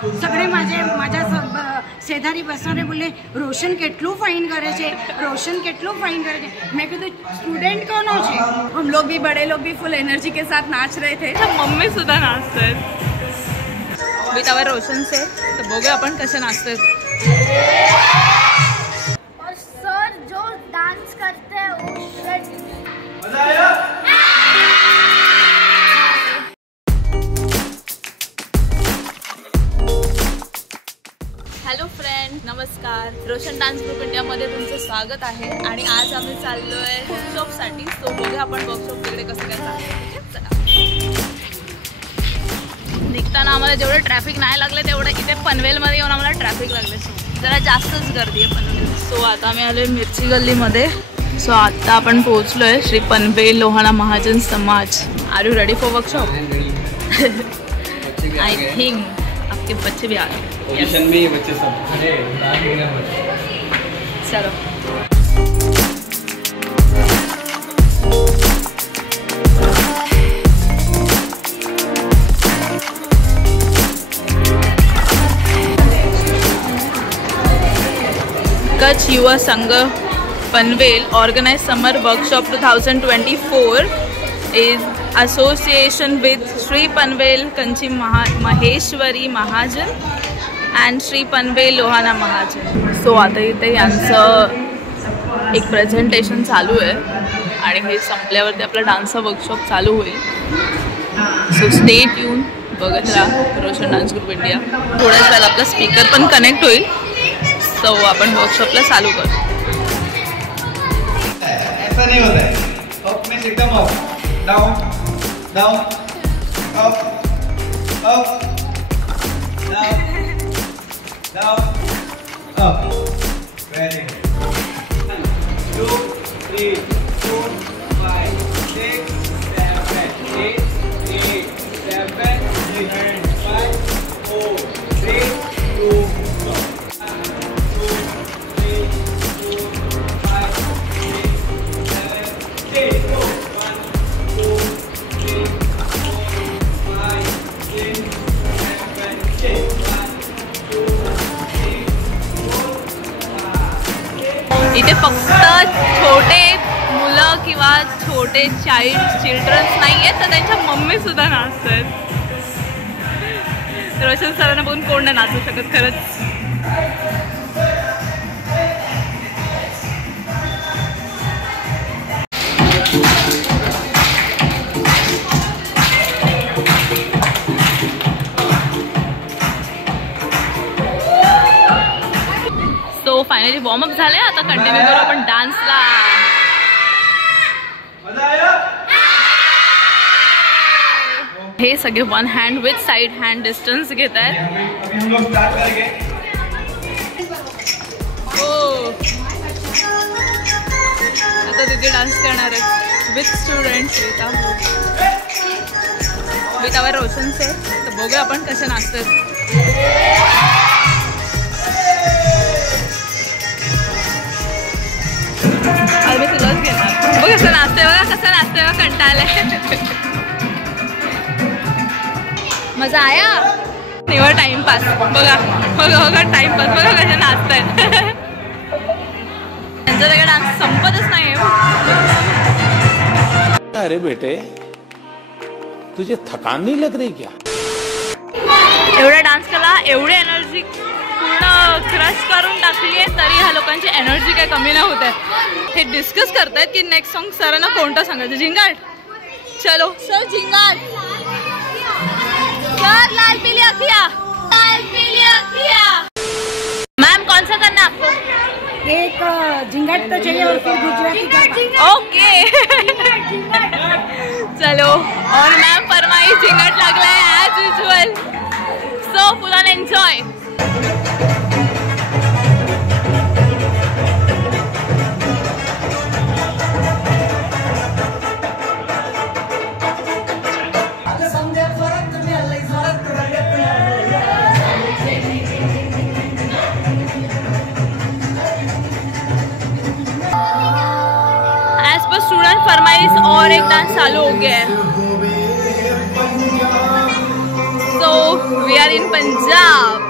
सगळे माझ्या शेजारी बसणारे बोले रोशन केटलू फाइन करे छे, रोशन केटलू फाइन करे छे। मैं कहती स्टूडेंट कौन छे? हम लोग भी बड़े लोग भी फुल एनर्जी के साथ नाच रहे थे। मम्मी सुद्धा नाचते बीतावर रोशन से, तो बघूया आपण कसे नाचते। और सर जो डांस करते हैं वो मजा आया। हॅलो फ्रेंड, नमस्कार। रोशन डान्स ग्रुप इंडियामध्ये तुमचं स्वागत आहे। आणि आज आम्ही चाललोय वर्कशॉपसाठी। तो बघूया आपण वर्कशॉप तिकडे कसं काय चालतं। निघताना आम्हाला जेवढं ट्रॅफिक नाही लागलं तेवढं इथे पनवेलमध्ये येऊन आम्हाला ट्रॅफिक लागले। जरा जास्तच गर्दी आहे पनवेल। सो आता आम्ही आलोय मिरची गल्लीमध्ये। सो आता आपण पोहोचलोय Shri Panvel Lohana Mahajan Samaj. Are you ready for workshop? I think आपके बच्चे भी आ गए। पोजीशन में ये बच्चे सब खड़े चलो। कच्छ युवा संघ Panvel organized summer workshop 2024 is association with Sri Panvel Kanchi Maheshwari Mahajan and Sri Panvel Lohana Mahajan। सो आता इथे यांचं एक प्रेझेंटेशन चालू आहे आणि हे संपल्यावरती आपला डान्सचा वर्कशॉप चालू होईल। सो स्टे ट्यून, बघत राहा रोशन डान्स ग्रुप इंडिया। थोड्याच वेळात आपला स्पीकर पण कनेक्ट होईल। सो आपण वर्कशॉपला चालू करू। ऐसा नहीं होता है। अप में एकदम up, down down, up up, down down, up. Very good. 2 3 4 5 6 7 8 7 5 4 3 2 इथे फक्त छोटे मुलं किंवा छोटे चिल्ड्रन्स नाही आहेत, तर त्यांच्या मम्मी सुद्धा नाचतात। रोशन सरांना बघून कोण नाही नाचू शकत खरंच। सो फायनली वॉर्मअप झाले, आता कंटिन्यू करू आपण डान्सला। हे सगळे one hand with side hand distance घेत आहेत। आता तिथे डान्स करणार आहेत विथ स्टुडंट्स बीतावर रोशन से, तर बघूया आपण कसे नाचतात। मी तुलाच घेणार। बघ कसं नाचते, बघा कसं नाचते, बघा कंटाळले। मजा आया? निवड टाइमपास। बघा बघा बघा टाइमपास, बघा कसे नाचतायत। त्यांचा सगळा डान्स संपतच नाही। अरे बेटे, तुझे थकान नहीं लग रही क्या? एवढा डान्स केला, एवढी एनर्जी पूर्ण क्रश करून टाकली आहे, तरी ह्या लोकांची एनर्जी काय कमी नाही होत आहे। हे डिस्कस करतायत की नेक्स्ट सॉन्ग सरांना कोणतं सांगायचं। झिंगाट, चलो सर झिंगाट। सर लाल पीली अखिया, लाल पीली अखिया। मैम कौन सा करना आपको? एक झिंगाट तो चाहिए और फिर गुजराती। ओके चलो। और मैम फरमाई झिंगाट लागला है as usual. So full on enjoy. Student फरमाइश और एक डांस चालू हो गया है। So we are in Punjab.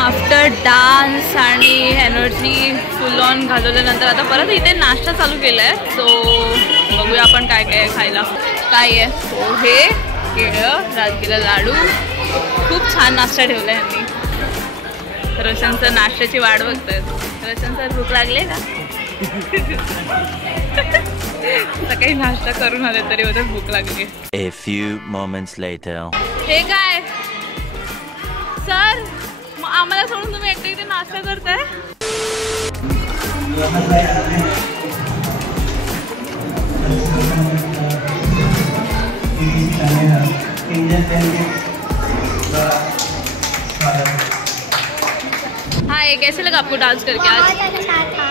After dance आणि एनर्जी फुल ऑन घालवल्यानंतर आता परत इथे नाश्ता चालू केला आहे. सो बघूया आपण काय काय खायला. काय आहे पोहे, केळं, राजगिरा लाडू. खूप छान नाश्ता ठेवला आहे यांनी. रोशनचं नाश्त्याची वाट बघतायत. रोशन सर भूक लागले का? सकाळी नाश्ता करून आले तरी होतं भूक लागली. A few moments later. हे काय सर, आम्हाला सोडून तुम्ही एकटे इथे नाश्ता करताय? हाँ, ये कैसे लगा आपको डांस करके आज? बहुत अच्छा था.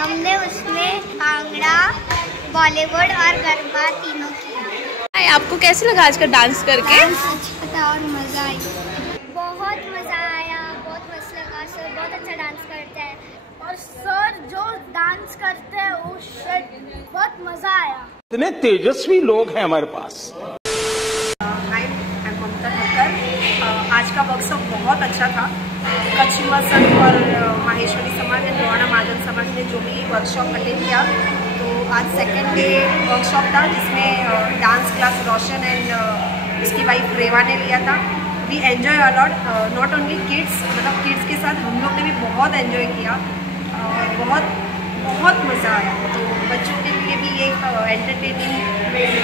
हमने उसमें भांगड़ा, बॉलीवुड और गरबा तीनों किया. आपको कैसे लगा आज का डांस करके? अच्छा था और मजा आई. बहुत मजा आया, बहुत मस्त लगा. सर बहुत अच्छा डांस करते हैं और सर जो डांस करते हैं वो शिट बहुत मजा आया. इतने तेजस्वी लोग हैं हमारे पास. हाय, मैं ममता ठक्कर. आज का वर्कशॉप बहुत अच्छा था. कच्छ युवा संघ और माहेश्वरी समाज एंड लोहाना महाजन समाज ने जो भी वर्कशॉप अटेंड किया, तो आज सेकेंड डे वर्कशॉप था जिसमें डांस क्लास रोशन एंड उसकी वाइफ रेवा ने लिया था. We enjoy a lot. Not only kids, मतलब किड्स के साथ हम लोग ने भी बहुत एन्जॉय किया. बहुत बहुत मज़ा आया. तो बच्चों के लिए भी एक एंटरटेनिंग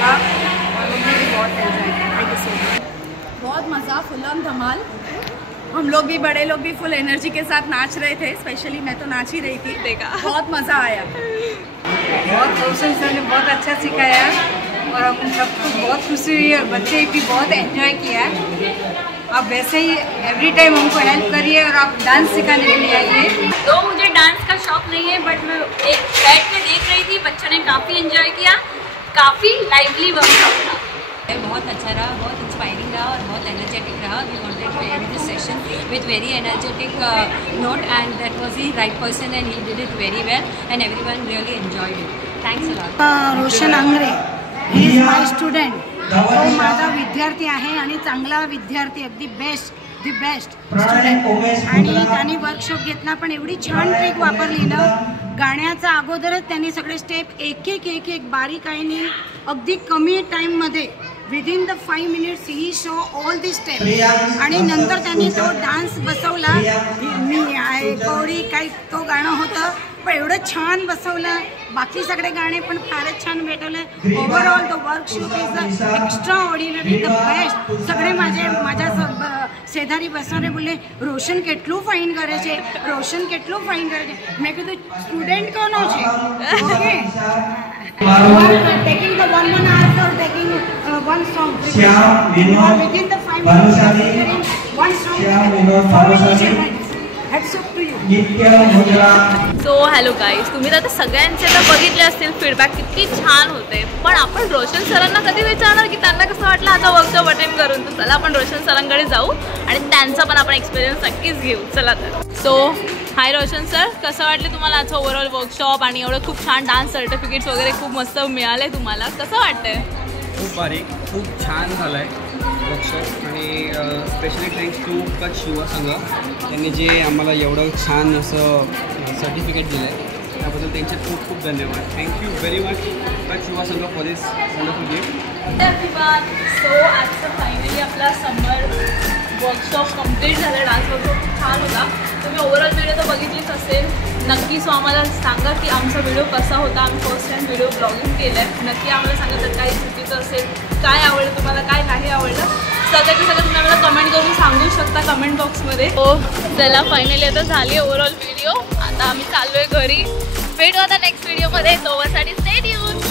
था और हमने भी बहुत एन्जॉय किया. Thank you so much. बहुत मज़ा, फुल ऑन धमाल. हम लोग भी, बड़े लोग भी फुल एनर्जी के साथ नाच रहे थे. स्पेशली मैं तो नाच ही रही थी. देखा, बहुत मज़ा आया. बहुत रोशन सर ने बहुत अच्छा सिखाया और हम सबको बहुत खुशी हुई है. बच्चे भी बहुत एंजॉय किया. आप वैसे ही एवरी टाइम हमको हेल्प करिए और आप डांस सिखाने के लिए आइए. तो मुझे डांस का शौक नहीं है, बट मैं एक बैठ के देख रही थी. बच्चों ने काफ़ी एंजॉय किया. काफ़ी लाइवली वर्कशॉप था. बहुत अच्छा रहा, बहुत इंस्पायरिंग रहा और बहुत एनर्जेटिक रहा. We wanted to end this session with very energetic note and that was the right person and he did it very well and everyone really enjoyed it. Thanks a lot. Roshan Angre, he is my student. तो माझा विद्यार्थी आहे आणि चांगला विद्यार्थी, अगदी best, the best student. आणि त्यांनी वर्कशॉप घेतला पण एवढी छान ट्रिक वापरली ना. गाण्याचा अगोदरच त्यांनी सगळे स्टेप एक एक बारीकाईने अगदी कमी टाईममध्ये within the 5 minutes he show all the step. आणि नंतर त्यांनी तो डान्स बसवला. मी आहे कवडी काही तो गाणं होतं पण एवढं छान बसवलं. बाकी सगळे गाणे पण फारच छान भेटवले. Overall the workshop is the extraordinary, the best. सगळे माझ्या शेजारी बसणारे बोलले રોશન કેટલું ફાઇન કરે છે, રોશન કેટલું ફાઇન કરે છે. મેં કીધું સ્ટુડન્ટ કોનો છે? Okay, taking the 1 hour for taking one song. Within the 5 minutes one song. Heads up to you. So hello guys, तुम्ही तर आता सगळ्यांचे तर बघितले असतील फीडबॅक किती छान होते. पण आपण रोशन सरांना कधी विचारणार की त्यांना कसं वाटलं आता वर्कशॉप अटेंड करून. तर चला आपण रोशन सरांकडे जाऊ आणि त्यांचा पण आपण एक्सपिरियन्स नक्कीच घेऊ. चला तर. सो हाय रोशन सर, कसं वाटलं तुम्हाला आजचं ओव्हरऑल वर्कशॉप आणि एवढं खूप छान डान्स सर्टिफिकेट्स वगैरे खूप मस्त मिळाले तुम्हाला, कसं वाटतंय? खूप बारीक, खूप छान झालं आहे वर्कशॉप. आणि स्पेशली थँक्स टू कच्छ युवा संघ, त्यांनी जे आम्हाला एवढं छान असं सर्टिफिकेट दिलं आहे त्याबद्दल त्यांचे खूप खूप धन्यवाद. थँक्यू व्हेरी मच कच्छ युवा संघ फॉर दिस वंडरफुल गिफ्ट. सो आजचं फायनली आपला समर वर्कशॉप कम्प्लीट झाला. डान्स वर्कशॉप खूप छान होता. तुम्ही ओव्हरऑल व्हिडिओ तर बघितलीच असेल. नक्की सो आम्हाला सांगा की आमचा व्हिडिओ कसा होता. आम्ही फर्स्ट टाइम व्हिडिओ ब्लॉगिंग केलं आहे. नक्की आम्हाला सांगा तर काही चुकीचं असेल, काय आवडलं तुम्हाला, काय नाही आवडलं. असतं ते सगळं तुम्ही आम्हाला कमेंट करून सांगू शकता कमेंट बॉक्समध्ये. हो चला फायनली आता झाली ओव्हरऑल व्हिडिओ. आता आम्ही चाललोय घरी. भेटू आता नेक्स्ट व्हिडिओमध्ये. तोवरसाठी स्टे ट्यून.